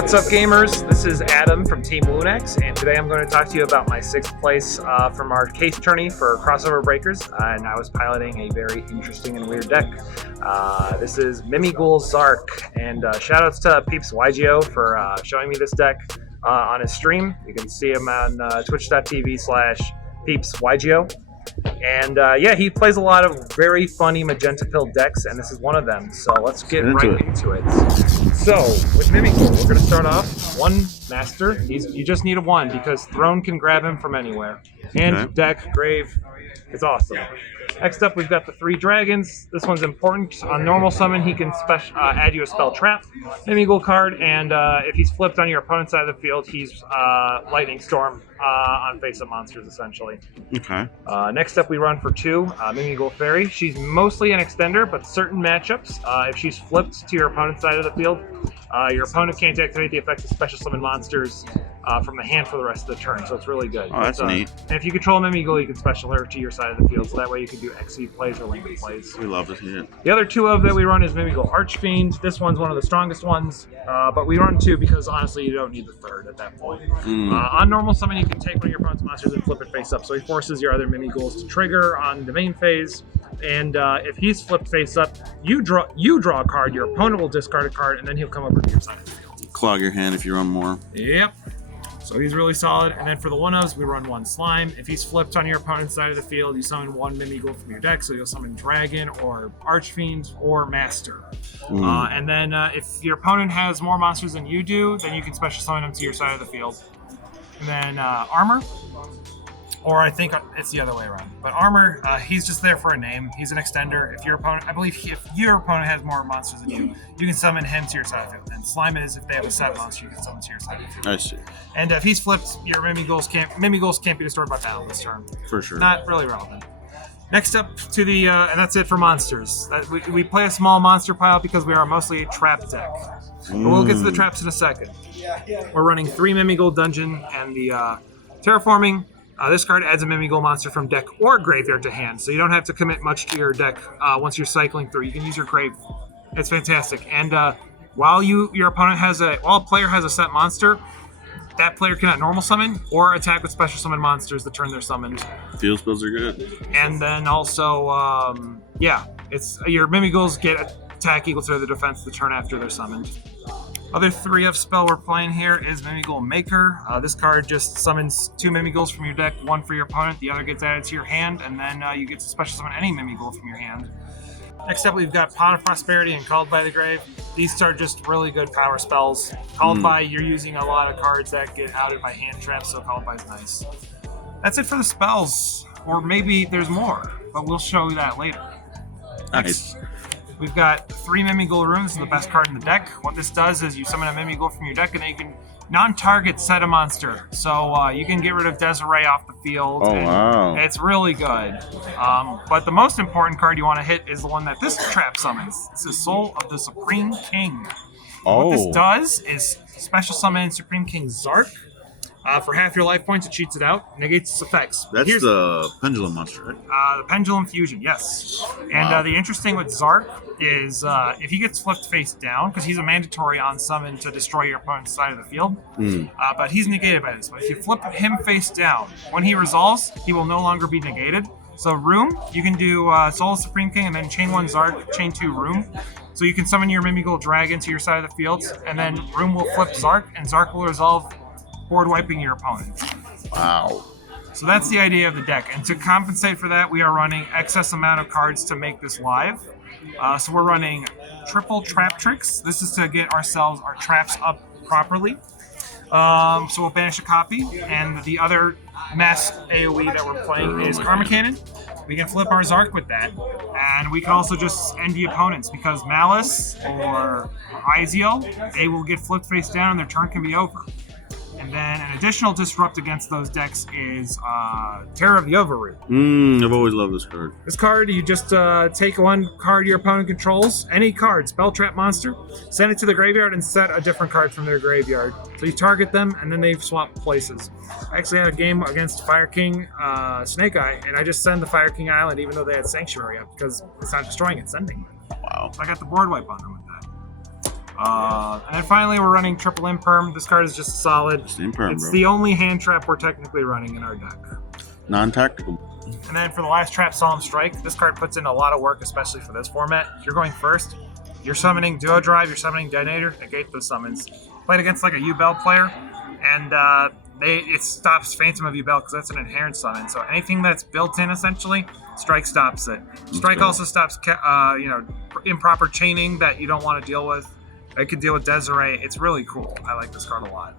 What's up, gamers? This is Adam from Team WUNAX, and today I'm going to talk to you about my 6th place from our case tourney for Crossover Breakers, and I was piloting a very interesting and weird deck. This is Mimighoul Zark, and shoutouts to Peeps yugioh for showing me this deck on his stream. You can see him on twitch.tv/Peeps yugioh. And yeah, he plays a lot of very funny magenta pill decks, and this is one of them. So let's get right into it. So with Mimighoul, we're going to start off one master. You just need a 1 because Throne can grab him from anywhere. Hand, deck, grave, it's awesome. Next up, we've got the 3 dragons. This one's important. On normal summon, he can add you a spell trap, Mimighoul card, and if he's flipped on your opponent's side of the field, he's lightning storm on face-up monsters, essentially. Okay. Next up, we run for 2, Mimighoul Fairy. She's mostly an extender, but certain matchups, if she's flipped to your opponent's side of the field, your opponent can't activate the effect of special summon monsters from the hand for the rest of the turn, so it's really good. Oh, that's neat. And if you control Mimighoul, you can special her to your side of the field, so that way you can do XC plays or link plays. We love to see it. The other 2 of that we run is Mimighoul Archfiend. This one's one of the strongest ones, but we run 2 because honestly you don't need the 3rd at that point. On normal summon, you can take one of your opponent's monsters and flip it face up, so he forces your other Mimighouls to trigger on the main phase. And if he's flipped face up, you draw a card, your opponent will discard a card, and then he'll come over to your side of the field. Clog your hand if you run more. Yep. So he's really solid. And then for the 1-ofs, we run 1 Slime. If he's flipped on your opponent's side of the field, you summon 1 Mimighoul from your deck, so you'll summon Dragon or Archfiend or Master. And then if your opponent has more monsters than you do, then you can special summon them to your side of the field. And then Armor. Or I think it's the other way around. But Armor, he's just there for a name. He's an extender. If your opponent, I believe, if your opponent has more monsters than you, you can summon him to your side of the field. And Slime is if they have a set monster, you can summon to your side of the field. I see. And if he's flipped, your Mimighouls can't be destroyed by battle this turn. For sure. Not really relevant. Next up to the, and that's it for monsters. We play a small monster pile because we are mostly a trap deck. But we'll get to the traps in a second. We're running 3 Mimighoul Dungeon and the Terraforming. This card adds a Mimighoul monster from deck or graveyard to hand, so you don't have to commit much to your deck once you're cycling through. You can use your grave. It's fantastic. And while your opponent while a player has a set monster, that player cannot normal summon or attack with special summon monsters the turn they're summoned. Field spells are good. And then also, it's your Mimighouls get attack equal to the defense the turn after they're summoned. Other 3-of spell we're playing here is Mimighoul Maker. This card just summons 2 Mimighouls from your deck, 1 for your opponent, the other gets added to your hand, and then you get to special summon any Mimighoul from your hand. Next up, we've got Pawn of Prosperity and Called by the Grave. These are just really good power spells. Called by, you're using a lot of cards that get outed by hand traps, so Called by is nice. That's it for the spells, or maybe there's more, but we'll show you that later. Nice. We've got 3 Mimighoul Runes, this is the best card in the deck. What this does is you summon a Mimighoul from your deck and then you can non-target set a monster. So you can get rid of Desiree off the field. Oh, wow. It's really good. But the most important card you want to hit is the one that this trap summons. It's the Soul of the Supreme King. Oh. What this does is special summon Supreme King Zark. For half your life points, it cheats it out, negates its effects. That's the Pendulum monster, right? The Pendulum Fusion, yes. And the interesting with Zark is if he gets flipped face down, because he's a mandatory on summon to destroy your opponent's side of the field, but he's negated by this. But if you flip him face down, when he resolves, he will no longer be negated. So Room, you can do Soul of Supreme King and then chain 1 Zark, chain 2 Room. So you can summon your Mimighoul Dragon to your side of the field, and then Room will flip Zark, and Zark will resolve, board wiping your opponent. Wow. So that's the idea of the deck. And to compensate for that, we are running excess amount of cards to make this live. So we're running triple trap tricks. This is to get our traps up properly. So we'll banish a copy. And the other mass AoE that we're playing is Karma Cannon. We can flip our Zark with that. And we can also just end the opponents because Malice or Yugioh, they will get flipped face down and their turn can be over. And then an additional disrupt against those decks is Terror of Yovaru. I've always loved this card. This card, you just take 1 card your opponent controls, any card, spell trap monster, send it to the graveyard and set a different card from their graveyard. So you target them and then they swap places. I actually had a game against Fire King Snake Eye, and I just send the Fire King Island even though they had Sanctuary up because it's not destroying, it's sending them. Wow. So I got the board wipe on them with that. And then finally, we're running triple imperm. This card is just solid. It's the imperm, It's bro. the only hand trap we're technically running in our deck. Non-tactical. And then for the last trap, Solemn Strike, this card puts in a lot of work, especially for this format. If you're going first, you're summoning Duo Drive, you're summoning Detonator, negate those summons. Played against like a U-Bell player, and it stops Phantom of U-Bell because that's an inherent summon. So anything that's built in, essentially, Strike stops it. Strike also stops improper chaining that you don't want to deal with. It can deal with Desiree. It's really cool. I like this card a lot.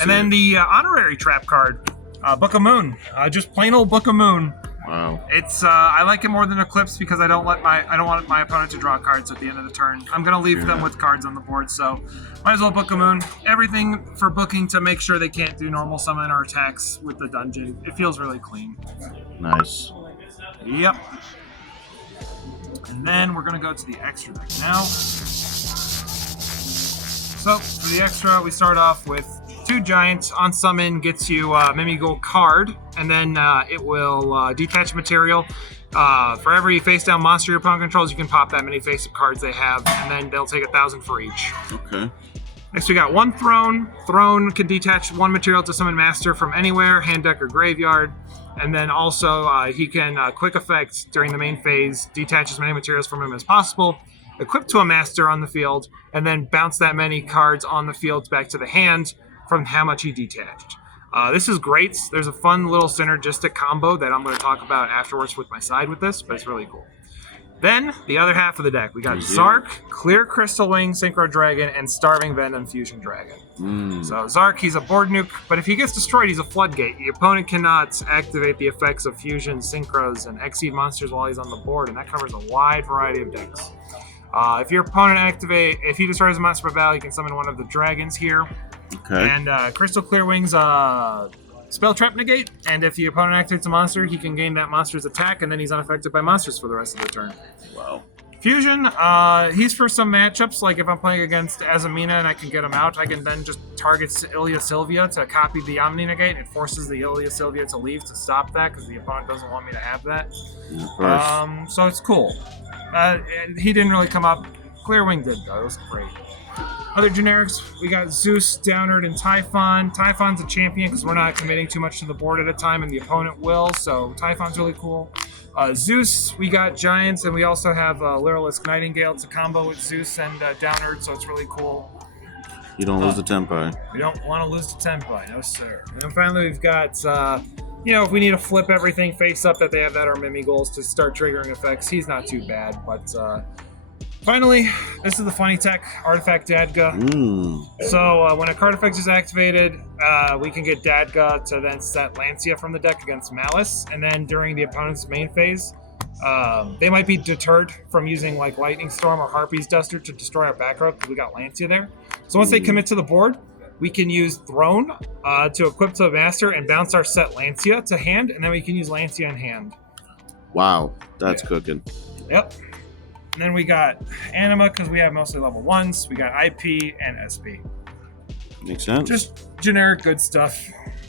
And then the honorary trap card, Book of Moon. Just plain old Book of Moon. Wow. It's I like it more than Eclipse because I don't want my opponent to draw cards at the end of the turn. I'm gonna leave them with cards on the board, so might as well Book of Moon. Everything for booking to make sure they can't do normal summon or attacks with the dungeon. It feels really clean. Nice. Yep. And then we're gonna go to the extra deck now. So for the extra, we start off with 2 Giants. On summon gets you Mimighoul card, and then it will detach material. For every face-down monster your opponent controls, you can pop that many face-up cards they have, and then they'll take 1,000 for each. Okay. Next we got 1 Throne. Throne can detach 1 material to summon master from anywhere, hand, deck, or graveyard. And then also he can quick effect during the main phase, detach as many materials from him as possible, equip to a master on the field, and then bounce that many cards on the field back to the hand from how much he detached. This is great. There's a fun little synergistic combo that I'm going to talk about afterwards with my side with this, but it's really cool. Then, the other half of the deck. We got Zark, Clear Crystal Wing, Synchro Dragon, and Starving Venom Fusion Dragon. So Zark, he's a board nuke, but if he gets destroyed, he's a floodgate. The opponent cannot activate the effects of fusion, synchros, and exceed monsters while he's on the board, and that covers a wide variety of decks. If your opponent if he destroys a monster by battle, you can summon one of the dragons here. Okay. And Crystal Clear Wings spell trap negate, and if the opponent activates a monster, he can gain that monster's attack, and then he's unaffected by monsters for the rest of the turn. Wow. Fusion, he's for some matchups, like if I'm playing against Azamina and I can get him out, I can then just target Ilya Sylvia to copy the Omni Negate. It forces the Ilya Sylvia to leave to stop that, because the opponent doesn't want me to have that. So it's cool. He didn't really come up. Clearwing did, though. It was great. Other generics, we got Zeus, Downerd, and Typhon. Typhon's a champion because we're not committing too much to the board at a time, and the opponent will, so Typhon's really cool. Zeus, we got Giants, and we also have Lyrilisk Nightingale. It's a combo with Zeus and Downerd, so it's really cool. You don't lose the Tempai. We don't want to lose to Tempai, no sir. And then finally we've got, if we need to flip everything face up that they have that are Mimighouls to start triggering effects, he's not too bad, but... Finally, this is the funny tech, Artifact Dadga. So when a card effect is activated, we can get Dadga to then set Lancia from the deck against Malice, and then during the opponent's main phase, they might be deterred from using like Lightning Storm or Harpy's Duster to destroy our back row because we got Lancia there. So once they commit to the board, we can use Throne to equip to a Master and bounce our set Lancia to hand, and then we can use Lancia in hand. Wow, that's cooking. Yep. And then we got Anima because we have mostly level 1s. We got IP and SP. Makes sense. Just generic good stuff.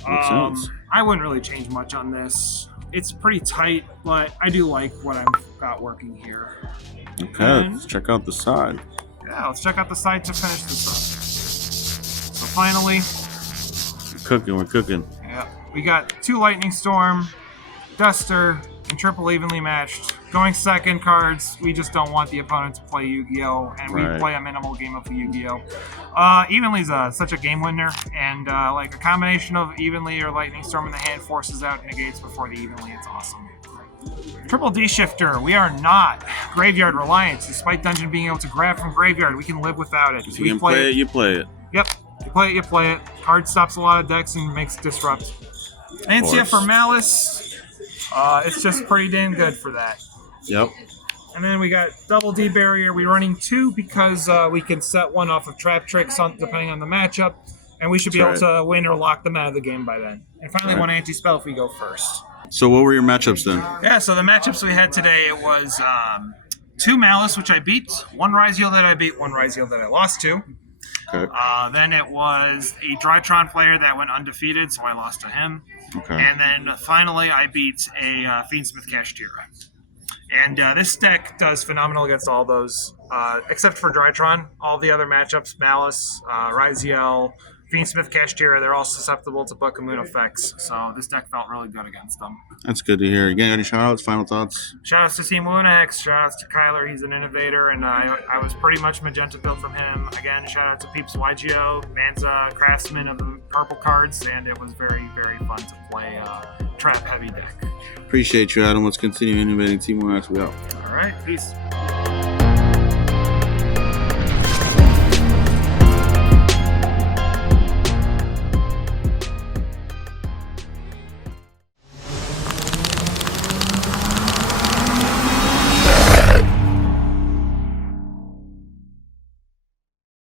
Makes sense. I wouldn't really change much on this. It's pretty tight, but I do like what I've got working here. Okay, let's check out the side. Yeah, let's check out the side to finish this up. So finally, We're cooking. yeah, we got 2 Lightning Storm, Duster, and triple evenly matched. Going second cards, we just don't want the opponent to play Yu-Gi-Oh! And we play a minimal game of Yu-Gi-Oh! Evenly is such a game winner, and like a combination of Evenly or Lightning Storm in the hand forces out negates before the Evenly. It's awesome. Triple D Shifter. We are not Graveyard reliant. Despite Dungeon being able to grab from Graveyard, we can live without it. If you can play it, you play it. Yep. You play it, you play it. Card stops a lot of decks and makes disrupt. Lancia for Malice. It's just pretty damn good for that. Yep. And then we got Double D Barrier. We're running 2 because we can set one off of Trap Tricks depending on the matchup, and we should be able to win or lock them out of the game by then. And finally, 1 anti-spell if we go first. So what were your matchups then? Yeah, so the matchups we had today, it was 2 Malice, which I beat, 1 Ryziel that I beat, 1 Ryziel that I lost to. Okay. Then it was a Drytron player that went undefeated, so I lost to him. Okay. And then finally, I beat a Fiendsmith Cashier. And this deck does phenomenal against all those, except for Drytron. All the other matchups, Malice, Ryziel, Fiendsmith, Kashtira, they're all susceptible to Book of Moon effects. So this deck felt really good against them. That's good to hear. Again, any shout outs, final thoughts? Shout outs to Team WUNAX, shout outs to Kyler, he's an innovator, and I was pretty much magenta built from him. Again, shout out to Peeps YGO, man's a craftsman of the purple cards, and it was very, very fun to play a trap heavy deck. Appreciate you, Adam. Let's continue innovating. Team WUNAX, we out. All right, peace.